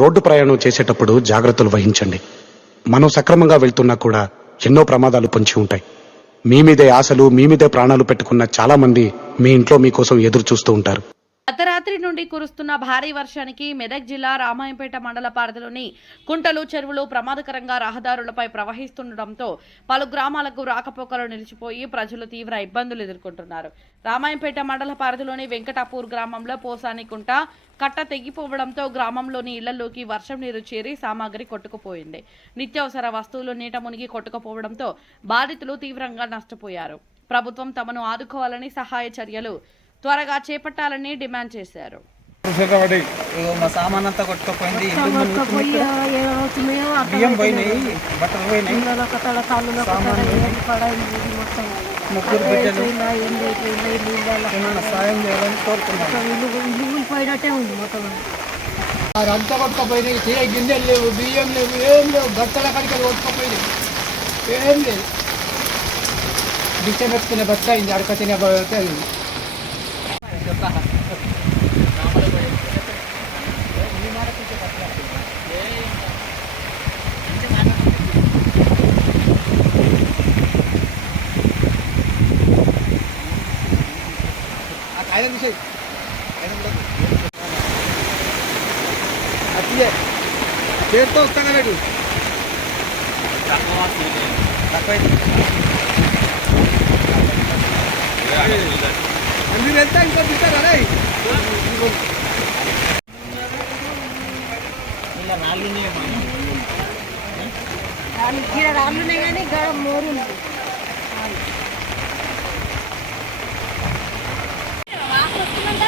Road ప్రయాణం చేసేటప్పుడు జాగ్రత్తలు వహించండి. మనం సక్రమంగా వెళ్తున్నా కూడా ఎన్నో ప్రమాదాలు పొంచి ఉంటాయి. మీ మీదే ఆశలు మీ మీదే ప్రాణాలు పెట్టుకున్న చాలామంది మీ ఇంట్లో మీకోసం ఎదురు చూస్తూ ఉంటారు. అర్ధరాత్రి నుండి కురుస్తున్న భారీ వర్షానికి మెదక్ జిల్లా రామాయంపేట మండల పరిధిలోని కుంటలు చెరువులు ప్రమాదకరంగా రహదారులపై ప్రవహిస్తుండటంతో పలు గ్రామాలకు రాకపోకలు నిలిచిపోయి ప్రజలు తీవ్ర ఇబ్బందులు ఎదుర్కొంటున్నారు. రామాయంపేట మండల పరిధిలోని వెంకటాపూర్ గ్రామంలో పోసాని కుంట కట్ట తెగిపోవడంతో గ్రామంలోని ఇళ్ళలోకి వర్షం నీరు చేరి సామాగ్రి కొట్టుకుపోయింది. నిత్యావసర వస్తువులు నీట మునిగి కొట్టుకుపోవడంతో బాధితులు తీవ్రంగా నష్టపోయారు. ప్రభుత్వం తమను ఆదుకోవాలని సహాయ చర్యలు త్వరగా చేపట్టాలని డిమాండ్ చేశారు. మా సామాన్ అంతా కొట్టుకుపోయింది బియ్యం పోయినాయి బట్టలు పోయినాయి. ముగ్గురు బిడ్డలు. సాయం చేయాలని అంతా కొట్టుకుపోయినాయి. గిన్నెలు లేవు బియ్యం లేవు ఏం లేవు. బట్టల కడికలు కొట్టుకుపోయినాయి. ఏం లేదు. బిచ్చం పెట్టుకునే బట్ట అయింది అడక తినే పోతే కాయలు తీసేయి అట్లే చేతితో వస్తాగా రేటు మీరు వెళ్తా ఇంకో తీస్తారా రే ఇక్కడ రాళ్ళునే కానీ ఇక్కడ మోరు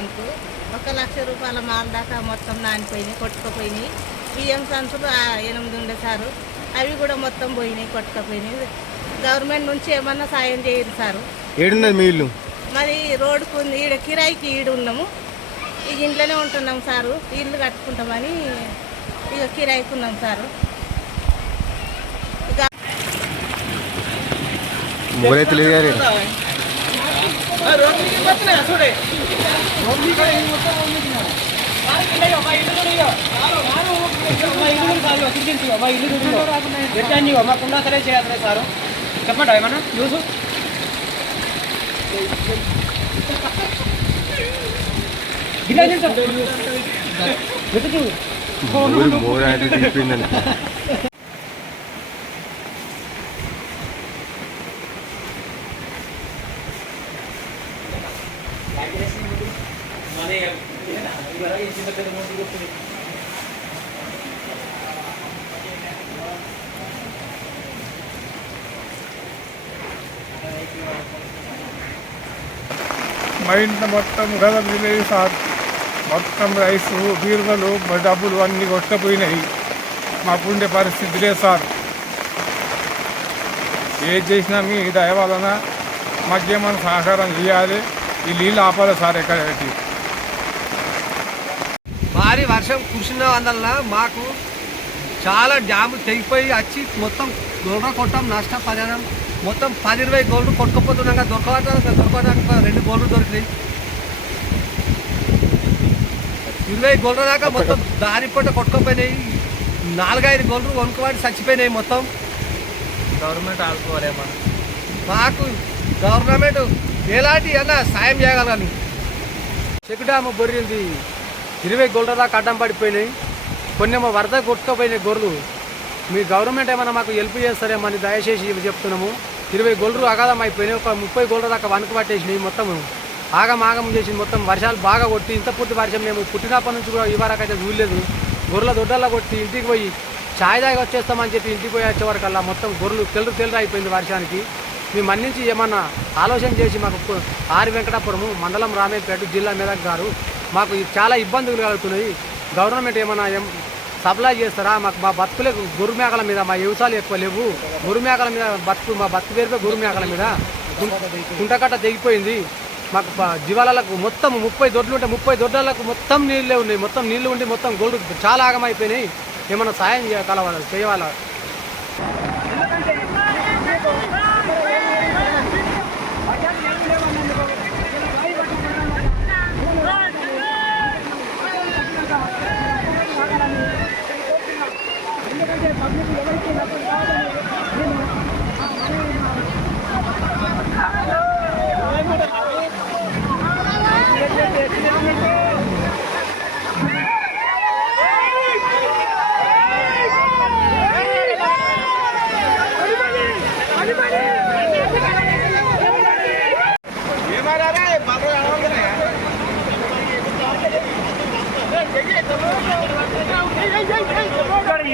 చేసేదానికి ఒక లక్ష రూపాయల మాల దాకా మొత్తం నానిపోయినాయి కొట్టుకుపోయినాయి. బియ్యం సంచులు ఎనిమిది ఉండే సారు అవి కూడా మొత్తం పోయినాయి కొట్టుకుపోయినాయి. గవర్నమెంట్ నుంచి ఏమన్నా సాయం చేయరు సారు. ఏడున్నది మీ ఇల్లు? మరి రోడ్డుకు ఉంది ఈడ కిరాయికి ఈడు ఉన్నాము. ఇక ఇంట్లోనే ఉంటున్నాం సారు ఇల్లు కట్టుకుంటామని ఇక కిరాయికి ఉన్నాం సారు. ఇక మాకుండా సరే చేయాలి సారు చెప్పండి ఏమన్నా న్యూస్ మొగలు మొగలు అయితే తీసిపోయిందని మా ఇంట్లో మొత్తం గదం విలేజ్ సార్ మొత్తం రైసు బీరువలు డబ్బులు అన్నీ కొట్టపోయినాయి మాకుండే పరిస్థితి లేదు సార్ ఏది చేసినా మీ దయ వలన మాకేమైనా సహకారం చేయాలి ఈ నీళ్ళు ఆపాలి సార్ ఎక్కడ భారీ వర్షం కురిసిన వల్ల మాకు చాలా డ్యాము తెగిపోయి వచ్చి మొత్తం గొర్ర కొట్టం నష్టపరిహారం. మొత్తం పది ఇరవై గోల్డ్ కొట్టుకుపోతున్నాగా దొరకవడానికి దొరకడానికి రెండు గోల్డ్ దొరికినాయి. ఇరవై గోల్డ్ దాకా మొత్తం దారి పూట కొట్టుకుపోయినాయి. నాలుగైదు గోల్డ్ వణుకువాడి చచ్చిపోయినాయి మొత్తం. గవర్నమెంట్ ఆడుకోవాలేమో మాకు గవర్నమెంట్ ఎలాంటి అన్న సాయం చేయగలని చెక్ డ్యామ్ బొర్రింది. ఇరవై గొర్రెల దాకా అడ్డం పడిపోయినాయి. కొన్నేమో వరద కొట్టుకుపోయినాయి గొర్రెలు. మీ గవర్నమెంట్ ఏమైనా మాకు హెల్ప్ చేస్తారేమని దయచేసి చెప్తున్నాము. ఇరవై గొర్రెలు అగాధం అయిపోయినాయి ఒక ముప్పై గొర్రెల దాకా వణుకు పట్టేసినాయి మొత్తం ఆగం ఆగం చేసి మొత్తం. వర్షాలు బాగా కొట్టి ఇంత పూర్తి వర్షం మేము పుట్టినప్పటి నుంచి కూడా ఈ వరకు అయితే చూడలేదు. గొర్రెల దొడ్డల్లో కొట్టి ఇంటికి పోయి ఛాయ్ దాగి వచ్చేస్తామని చెప్పి ఇంటికి పోయి వచ్చే వరకల్లా మొత్తం గొర్రెలు తెల్లరు తెల్లరు అయిపోయింది వర్షానికి. మేము మన్నించి ఏమన్నా ఆలోచన చేసి మాకు ఆరి వెంకటాపురము మండలం రామేపేట జిల్లా మెదక్ గారు మాకు చాలా ఇబ్బందులు కలుగుతున్నాయి. గవర్నమెంట్ ఏమన్నా ఏం సప్లై చేస్తారా? మాకు మా బతుకులే గొర్రె మేకల మీద మా వ్యవసాయాలు ఎక్కువ లేవు. గొర్రె మేకల మీద బతుకు మా బతుకు పేరుపై గొర్రె మేకల మీద కుంటకట్ట తెగిపోయింది. మాకు జీవాలకు మొత్తం ముప్పై దొడ్లు ఉంటే ముప్పై దొడ్లకు మొత్తం నీళ్ళే ఉన్నాయి. మొత్తం నీళ్ళు ఉండి మొత్తం గోల్డ్ చాలా ఆగమైపోయినాయి. ఏమన్నా సాయం చేయగలవాళ్ళు చేయాలా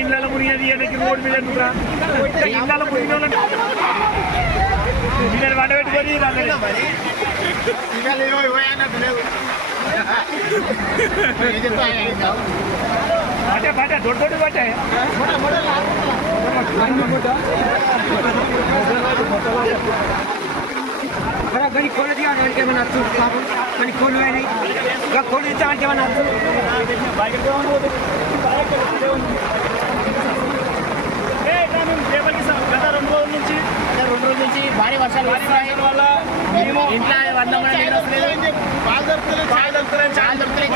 ఇళ్ళ మునిగేది ఎన్నకి రోడ్డు మీద ఎందుకురా ఇళ్ళ మునిగిన వాళ్ళని వంట పెట్టుకొని బట్టే బట్టే దొడ్డు దొడ్డు బట్టే గని కోళ్ళ తీయడానికి ఏమన్నా వచ్చు పాపం గని కోళ్ళు అయినాయి ఇంకా కోళ్ళు ఇచ్చామంటే ఏమన్నా వచ్చు గత రెండు రోజుల నుంచి రెండు రోజుల నుంచి భారీ వర్షాలు వల్ల ఇంట్లో వంద మంది నీళ్ళు వస్తలేదు పాలు దొరుకుతలేదు చాయ్ దొరుకుతలేదు.